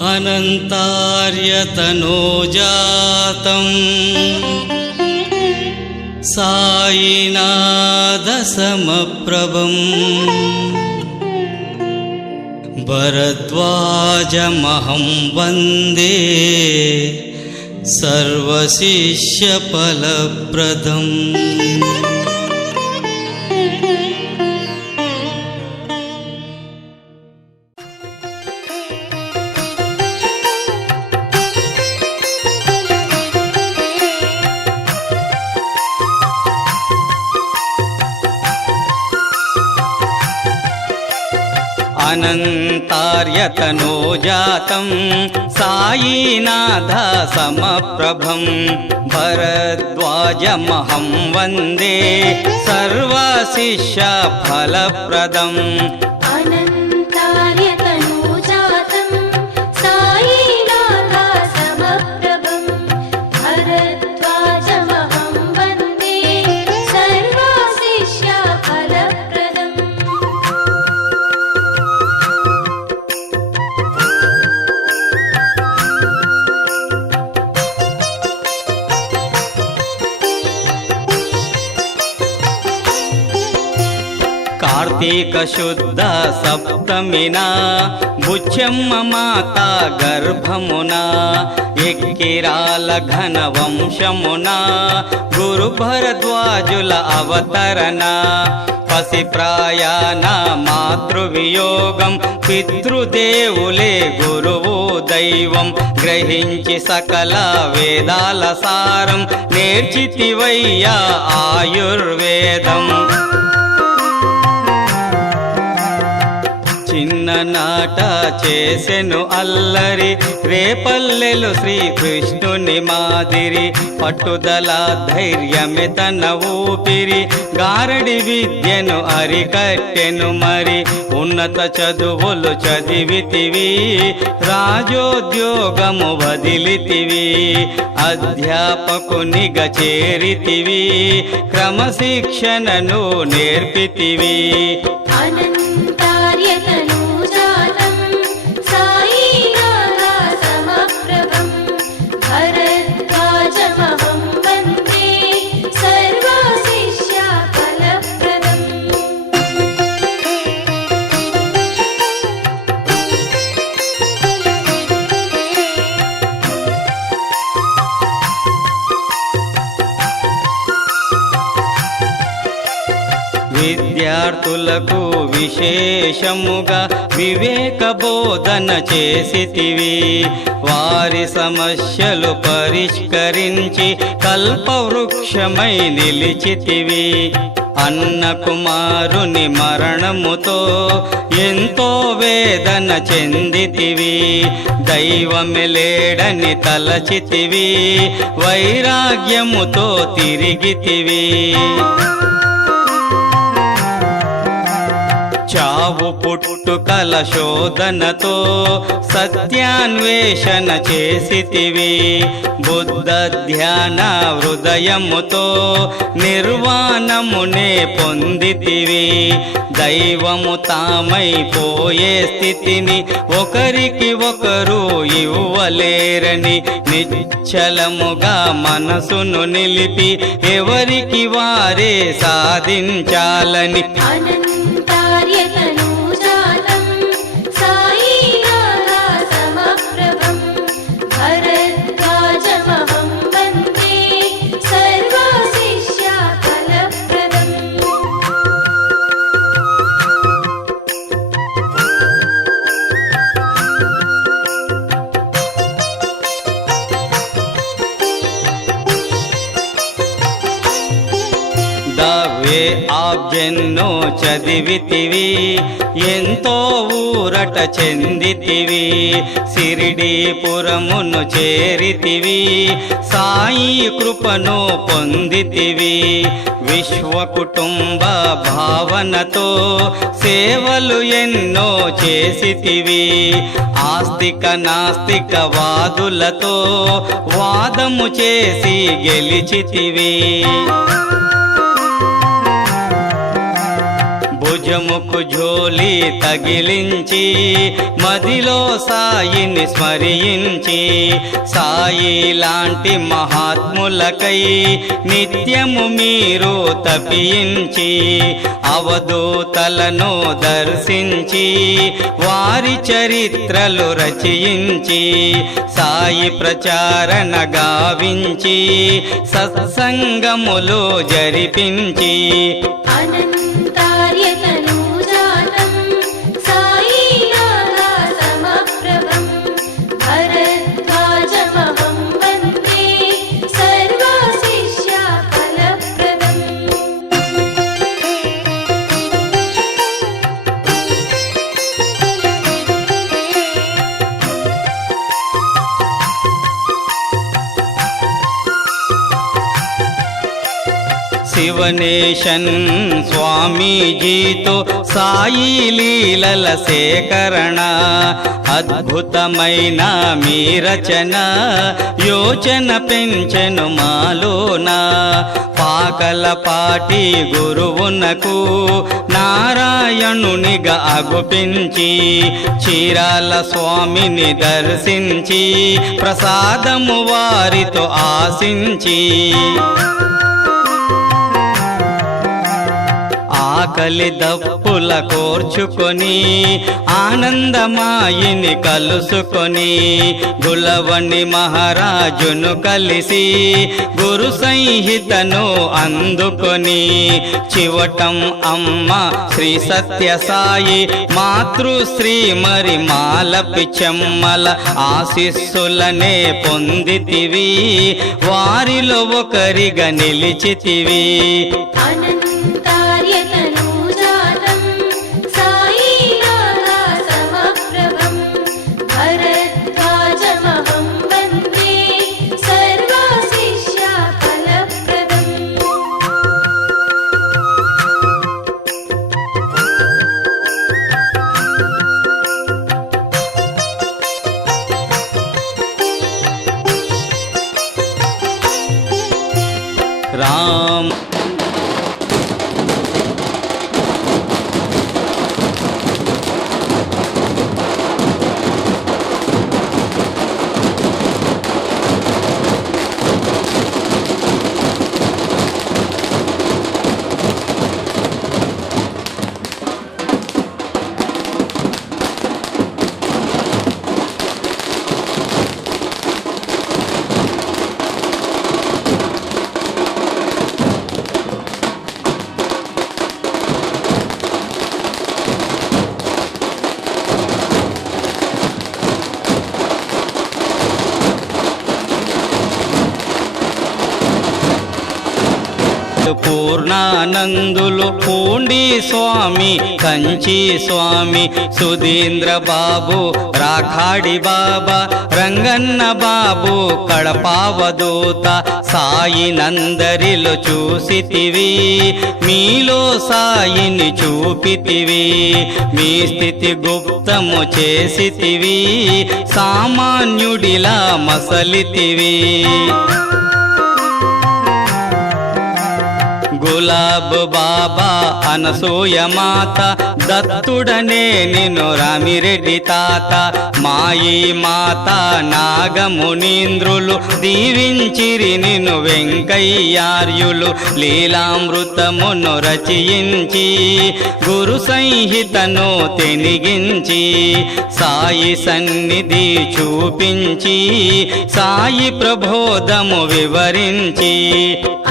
अनन्तार्यतनोजातं सायिनाथसमप्रभं भरद्वाजमहं वन्दे सर्वशिष्यफलप्रदम्। अनन्तार्यतनोजातं सायिनाथसमप्रभं भरद्वाजमहं वन्दे सर्वशिष्यफलप्रदम्। కార్తీక శుద్ధ సప్తమిన బుచ్చమ్మ మాత గర్భమున ఎక్కిరాల ఘన వంశమున గురు భరద్వాజుల అవతరణ పసిప్రాయాన మాతృవియోగం పితృదేవులే గురువు దైవం గ్రహించి సకల వేదాల సారం నేర్చితివయ్యా ఆయుర్వేదం। చిన్ననాట చేసెను అల్లరి రేపల్లెలు శ్రీకృష్ణుని మాదిరి పట్టుదల ధైర్యమే తన ఊపిరి గారడి విద్యను అరికట్టెను మరి ఉన్నత చదువులు చదివితివి రాజోద్యోగము వదిలితివి అధ్యాపకునిగా చేరితివి క్రమశిక్షణను నేర్పితివి। విద్యార్థులకు విశేషముగా వివేక బోధన చేసితివి వారి సమస్యలు పరిష్కరించి కల్పవృక్షమై నిలిచితివి। అన్న కుమారుని మరణముతో ఎంతో వేదన చెందితివి దైవమే లేడని తలచితివి వైరాగ్యముతో తిరిగితివి। చావు పుట్టుకల శోధనతో సత్యాన్వేషణ చేసితివి బుద్ధ ధ్యాన హృదయముతో నిర్వాణమునే పొందితివి దైవము తామైపోయే స్థితిని ఒకరికి ఒకరు ఇవ్వలేరని నిశ్చలముగా మనసును నిలిపి ఎవరికి వారే సాధించాలని ఆబ్జెన్నో చదివితివి ఎంతో ఊరట చెందితివి సిరిడీపురమును చేరితివి సాయి కృపను పొందితివి విశ్వ కుటుంబ భావనతో సేవలు ఎన్నో చేసితివి ఆస్తిక నాస్తిక వాదులతో వాదము చేసి గెలిచితివి భుజముకు ఝోలి తగిలించి మదిలో సాయిని స్మరించి సాయి లాంటి మహాత్ములకై నిత్యము మీరు తపించి అవధూతలను దర్శించి వారి చరిత్రలు రచయించి సాయి ప్రచారణ గావించి సత్సంగములు జరిపించి అనంతార్యతనూజాతం సాయినాథ సమప్రభం భరద్వాజమహం వందే సర్వశిష్య ఫలప్రదం. శివనేశన్ స్వామీజీతో సాయి లీలల సేకరణ అద్భుతమైన మీ రచన యోచన పెంచెను మాలోన పాకలపాటి గురువునకు నారాయణునిగా అగుపించి చీరాల స్వామిని దర్శించి ప్రసాదము వారితో ఆశించి ఆకలి దప్పుల కోర్చుకొని ఆనందమాయిని కలుసుకొని గులవని మహారాజును కలిసి గురు సంహితను అందుకొని చివటం అమ్మ శ్రీ సత్యసాయి మాతృశ్రీ మరి మాలపి చెమ్మల ఆశీస్సులనే పొందితివి వారిలో ఒకరిగా నిలిచితివి. అనంతార్యతనూజాతం సాయినాథ సమప్రభం భరద్వాజమహం వందే సర్వశిష్య ఫలప్రదం. రామ్ పూర్ణానందులు పూండి స్వామి కంచి స్వామి సుధీంద్ర బాబు రాఖాడి బాబా రంగన్న బాబు కడపావదూత సాయినందరిలో చూసితివి మీలో సాయిని చూపితివి మీ స్థితి గుప్తము చేసితివి సామాన్యుడిలా మసలితివి. గులాబ్ బాబా అనసూయ మాత దత్తుడనే నిన్ను రామిరెడ్డి తాత మాయి మాత నాగమునీంద్రులు దీవించిరి నిన్ను వెంకయ్యార్యులు లీలామృతమును రచయించి గురు సంహితను తెనిగించి సాయి సన్నిధి చూపించి సాయి ప్రబోధము వివరించి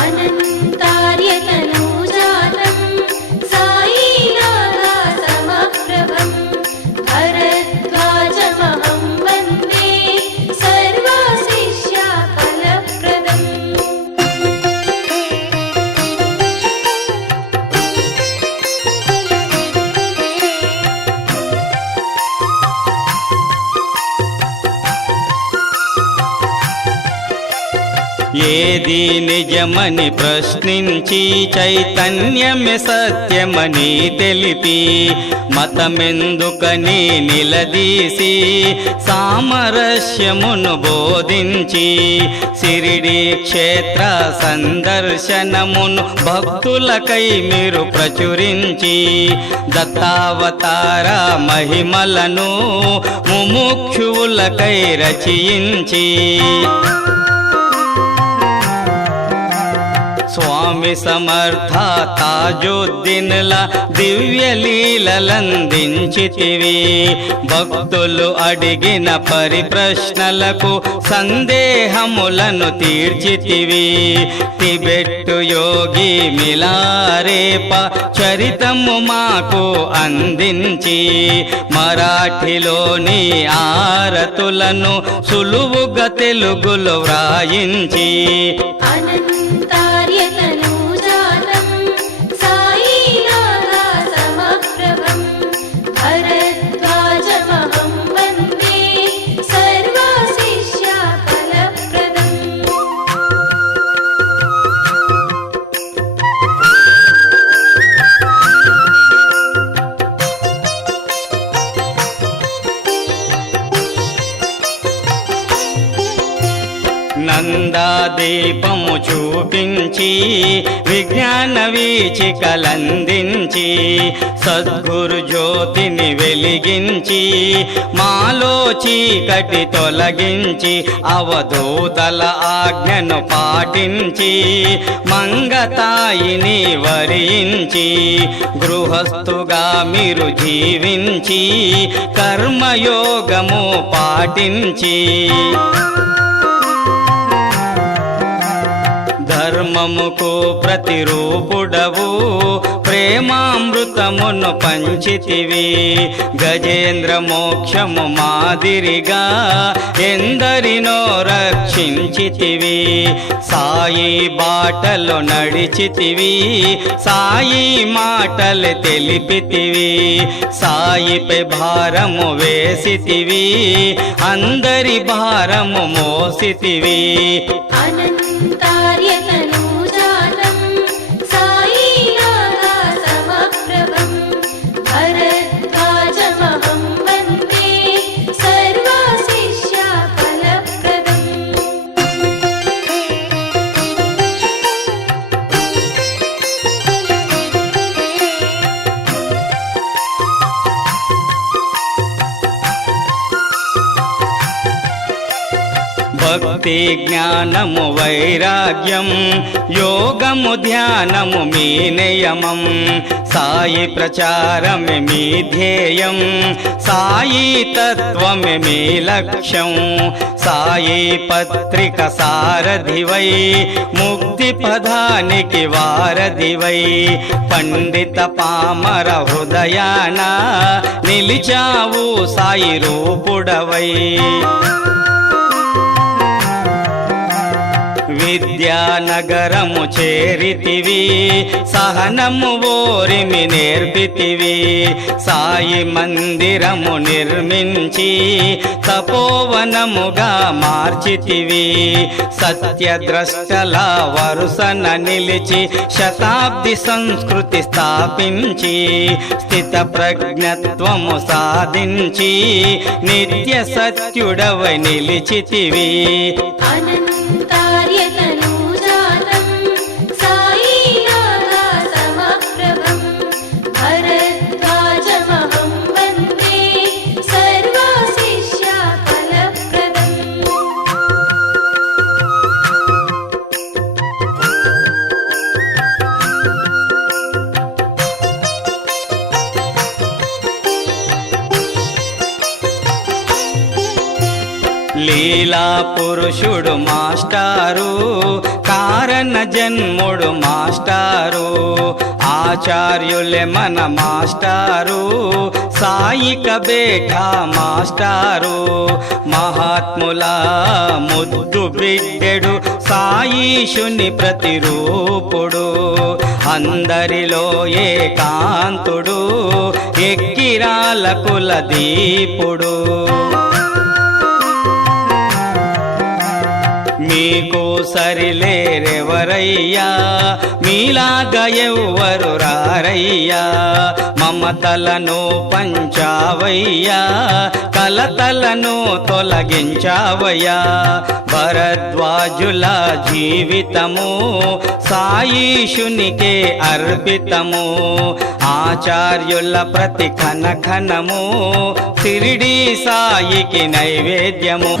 అనంతార్యతనూజాతం సాయినాథ సమప్రభం భరద్వాజమహం వందే సర్వశిష్య ఫలప్రదం. ఏది నిజమని ప్రశ్నించి చైతన్యమే సత్యమని తెలిపి మతమెందుకని నిలదీసి సామరస్యమును బోధించి సిరిడి క్షేత్ర సందర్శనమును భక్తులకై మీరు ప్రచురించి దత్తావతార మహిమలను ముముక్షువులకై రచయించి స్వామి సమర్థ తాజుద్దీన్ల దివ్య లీలలందించితివి భక్తులు అడిగిన పరిప్రశ్నలకు సందేహములను తీర్చితివి టిబెట్టు యోగి మిలారేప చరితము మాకు అందించి మరాఠీలోని ఆరతులను సులువుగా తెలుగులో వ్రాయించి అనంతార్యతనూజాతం సాయినాథ సమప్రభం భరద్వాజమహం వందే సర్వశిష్య ఫలప్రదం. నందాదీపము చూపించి విజ్ఞాన వీచికలందించి సద్గురు జ్యోతిని వెలిగించి మాలో చీకటి తొలగించి అవధూతల ఆజ్ఞను పాటించి మంగతాయిని వరించి గృహస్థుగా మీరు జీవించి కర్మయోగము పాటించి ధర్మముకు ప్రతిరూపుడవు ప్రేమామృతమును పంచితివి గజేంద్ర మోక్షము మాదిరిగా ఎందరినో రక్షించితివి సాయి బాటలో నడిచితివి సాయి మాటలు తెలిపితివి సాయిపై భారము వేసితివి అందరి భారము మోసితివి అనంతార్యతనూజాతం సాయినాథ సమప్రభం భరద్వాజమహం వందే సర్వశిష్య ఫలప్రదం. భక్తి జ్ఞానము వైరాగ్యం యోగము ధ్యానము మీ నియమం సాయి ప్రచారమే మీ ధ్యేయం సాయి తత్వమే మీ లక్ష్యం సాయి పత్రిక సారథివై ముక్తి పదానికి వారధివై పండిత పామర హృదయాన నిలిచావు సాయి రూపుడవై విద్యానగరము చేరితివి సహనము ఓరిమి నేర్పితివి సాయి మందిరము నిర్మించి తపోవనముగా మార్చితివి సత్యద్రష్టల వరుసన నిలిచి శతాబ్ది సంస్కృతి స్థాపించి స్థిత ప్రజ్ఞత్వము సాధించి నిత్య సత్యుడవై నిలిచితివి అనంతార్యతనూజాతం సాయినాథ సమప్రభం భరద్వాజమహం వందే సర్వశిష్య ఫలప్రదం. లీలా పురుషుడు మాస్టారు కారణ జన్ముడు మాస్టారు ఆచార్యులే మన మాస్టారు సాయిక బేఠా మాస్టారు మహాత్ముల ముద్దు బిడ్డెడు సాయిషుని ప్రతిరూపుడు అందరిలో ఏకాంతుడు ఎక్కిరాల కుల దీపుడు మీ మీకు సరిలేరెవరయ్యా మీలాగా ఎవ్వరు రారయ్యా మమతలను పంచావయ్యా కలతలను తొలగించావయ్యా భరద్వాజుల జీవితము సాయీశునికే అర్పితము ఆచార్యుల ప్రతి కనకనము షిరిడి సాయికి నైవేద్యము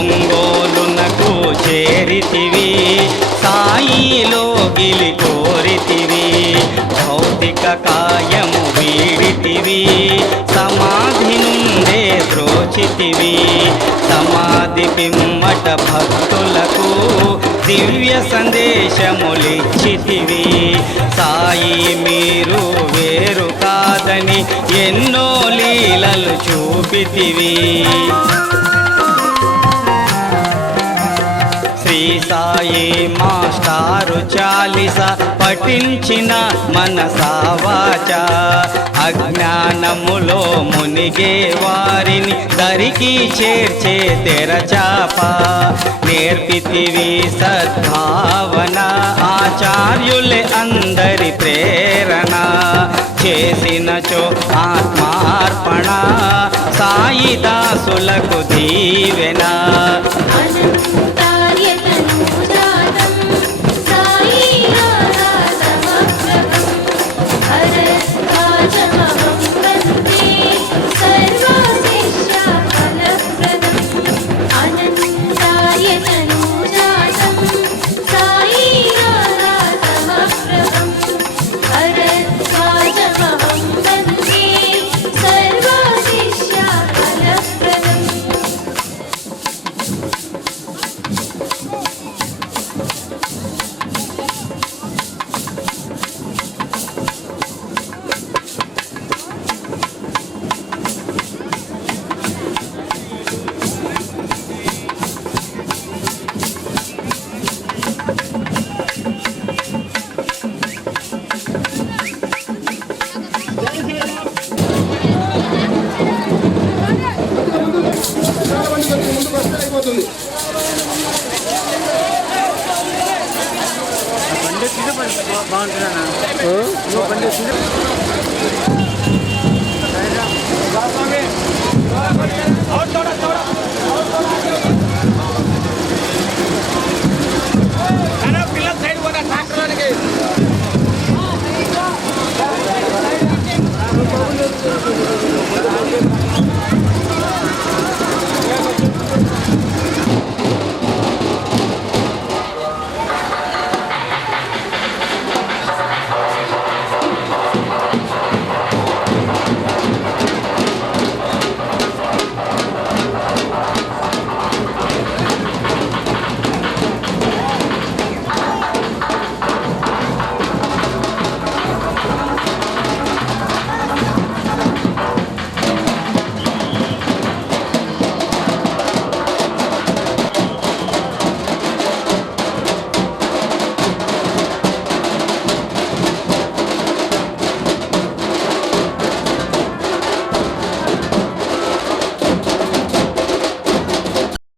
ఒంగోలునకు చేరితివి సాయిలో గిలి కోరితివి భౌతిక కాయము వీడితివి సమాధి నుండే ద్రోచితివి సమాధి పిమ్మట భక్తులకు దివ్య సందేశములిచ్చితివి సాయి మీరు వేరు కాదని ఎన్నో లీలలు చూపితివి శ్రీ సాయి మాస్టారు చాలిస పఠించిన మనసావాచ అజ్ఞానములో మునిగే వారిని దరికి చేర్చే తెరచాప నేర్పితివి సద్భావన ఆచార్యులే అందరి ప్రేరణ చేసినచో ఆత్మార్పణ సాయి దాసులకు దీవెన